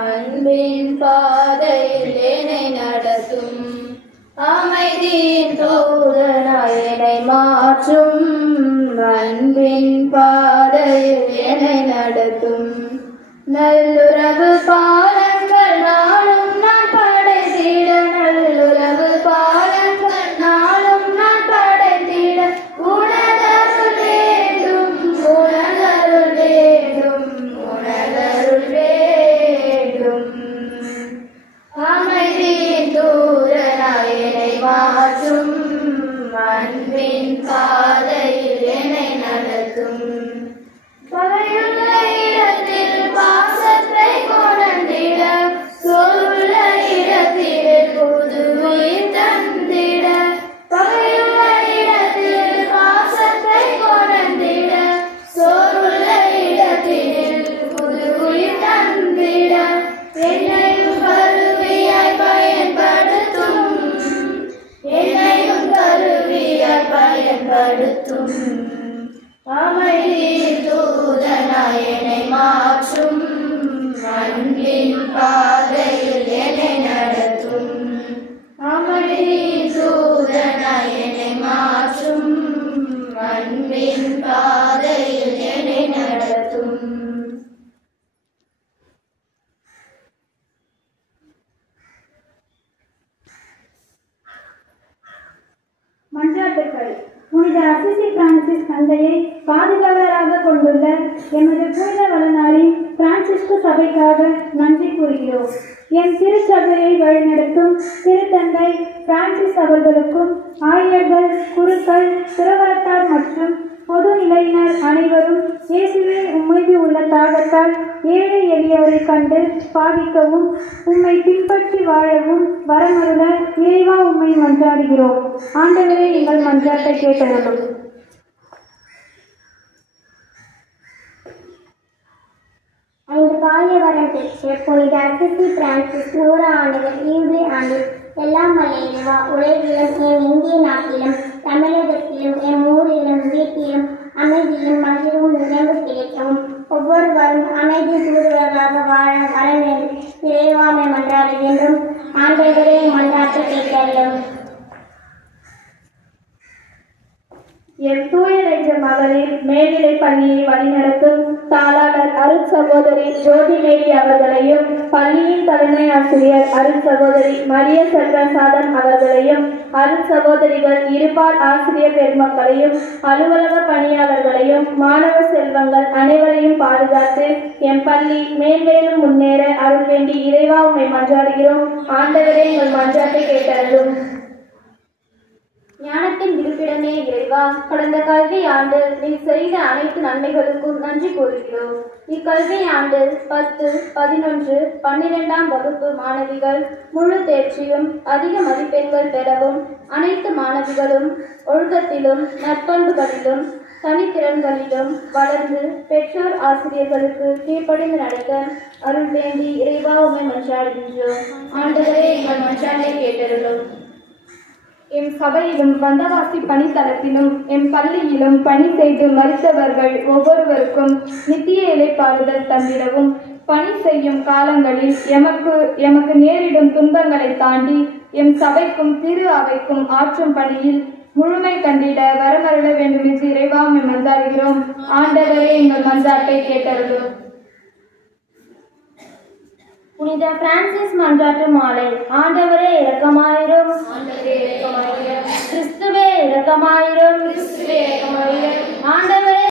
அன்பின் பாதையில் என்னை நடத்தும் அமைதியின் தூதனாய் என்னை மாற்றும் அன்பின் பாதையில் என்னை நடத்தும் நல்லுறவு பாலங்கள் நாளும் நான் படைத்திட நல்லுறவு பாலங்கள் நாளும் நான் படைத்திட உணர்தருள் வேண்டும் உணர்தருள் வேண்டும் உணர்தருள் வேண்டும் அமைதியின் தூதனாய் என்னை மாற்றும் அன்பின் பாதையில் என்னை நடத்தும் பகையுள்ள இடத்தில் பாசத்தை கொணர்ந்திட சோர்வுள்ள இடத்தில் புது உயிர் தந்திட பகையுள்ள இடத்தில் பாசத்தை கொணர்ந்திட சோர்வுள்ள இடத்தில் புது உயிர் தந்திட என்னையும் கருவியாய் பயன்படுத்தும் என்னையும் கருவியாய் பயன்படுத்தும் அமைதியின் தூதனாய் என்னை மாற்றும் அன்பின் பாதையில் என்னை நடத்தும் அமைதியின் தூதனாய் என்னை மாற்றும் அன்பின் பாதையில் என்னை நடத்தும். மன்றாட்டுக்கள். புனித அசிசி பிரான்சிஸ் தந்தையை பாதுகாவலராக கொண்டுள்ள எமது புனித வளநாளின் பிரான்சிஸ்கு சபைக்காக நன்றி கூறுகிறோம். என் திருச்சபையை வழிநடத்தும் திருத்தந்தை பிரான்சிஸ் அவர்களுக்கும் ஆயர்கள், குருக்கள், துறவரத்தார் மற்றும் பொது நிலையினர் அனைவரும் இயேசுவே உம்மீது உள்ள தாகத்தால் ஏழை எளியவரை கண்டு பாவிக்கவும் உம்மை பின்பற்றி வாழவும் வரமருள இறைவா உம்மை மன்றாடுகிறோம். ஆண்டவரே, எங்கள் மன்றாட்டை கேட்டருளும். ஐந்து காலை வரம் பெற்ற புனித அசிசி பிரான்சிஸ் 100 ஆண்டுகள் ஈவுரை ஆண்டில் எல்லாம் வல்ல இறைவா, உலகிலும் என் இந்திய நாட்டிலும் தமிழகத்திலும் என் ஊரிலும் வீட்டிலும் அமைதியும் மகிழ்வும் நிறைந்து கிடைக்கவும் ஒவ்வொருவரும் அமைதி தூதுவர்களாக வாழ வர வேண்டும். இறைவாமை மன்றாடுகின்றோம். ஆண்டவரே, மன்றாட்டு கேட்டருளும். என் தூய நெஞ்ச மகளிர் மேல்நிலை பள்ளியை வழிநடத்தும் தாளாளர் அருள் சகோதரி ஜோதி மேரி அவர்களையும் பள்ளியின் தலைமை ஆசிரியர் அருள் சகோதரி மரிய செல்வசாதன் அவர்களையும் அருள் சகோதரிகள் இருபால் ஆசிரியர் பெருமக்களையும் அலுவலக பணியாளர்களையும் மாணவ செல்வங்கள் அனைவரையும் பாதுகாத்து என் பள்ளி மேன்மேலும் முன்னேற அருள் வேண்டி இறைவா உம்மை மன்றாடுகிறோம். ஆண்டவரே, எங்கள் மன்றாட்டை கேட்டருளும். ஞானத்தின் இருப்பிடமே இறைவா, கடந்த கல்வி ஆண்டு நீ செய்த அனைத்து நன்மைகளுக்கும் நன்றி கூறுகிறோம். இக்கல்வி ஆண்டு 10, 11, 12ஆம் வகுப்பு மாணவிகள் முழு தேர்ச்சியும் அதிக மதிப்பெண்கள் பெறவும் அனைத்து மாணவிகளும் ஒழுக்கத்திலும் நற்பண்புகளிலும் தனித்திறன்களிலும் வளர்ந்து பெற்றோர் ஆசிரியர்களுக்கு கீழ்ப்படிந்து நடக்க அருள் வேண்டி இறைவா உம்மை மன்றாடுகின்றோம். ஆண்டவரே, எங்கள் மன்றாட்டை கேட்டருளும். எம் சபையிலும் வந்தவாசி பணித்தளத்திலும் எம் பள்ளியிலும் பணி செய்து மறித்தவர்கள் ஒவ்வொருவருக்கும் நித்திய இளைப்பாறுதல் தந்திடவும் பணி செய்யும் காலங்களில் எமக்கு நேரிடும் துன்பங்களை தாண்டி எம் சபைக்கும் திரு அவைக்கும் ஆற்றும் பணியில் முழுமை கண்டிட வரமருள வேண்டும் என்று இறைவா உம்மை மன்றாடுகிறோம். ஆண்டவரே, எங்கள் மன்றாட்டை கேட்டருளும். புனித பிரான்சிஸ் மன்றாட்டு மாலை. ஆண்டவரே இரக்கமாயிரும். கிறிஸ்துவே இரக்கமாயிரும். ஆண்டவரே